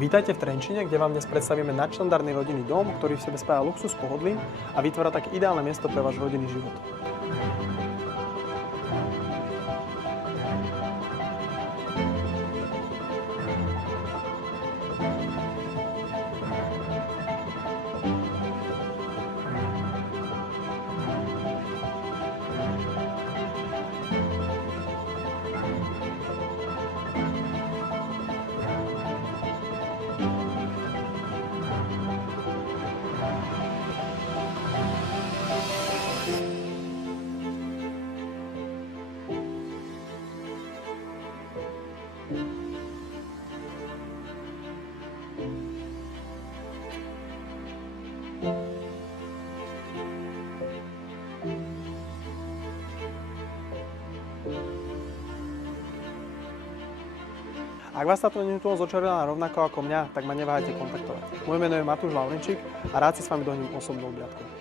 Vítajte v Trenčíne, kde vám dnes predstavíme nadštandardný rodinný dom, ktorý v sebe spája luxus s pohodlím a vytvára tak ideálne miesto pre váš rodinný život. Ak vás táto nehnuteľnosť očarila rovnako ako mňa, tak ma neváhajte kontaktovať. Moje meno je Matúš Laurenčík a rád si s vami dohodnem osobnú obliadku.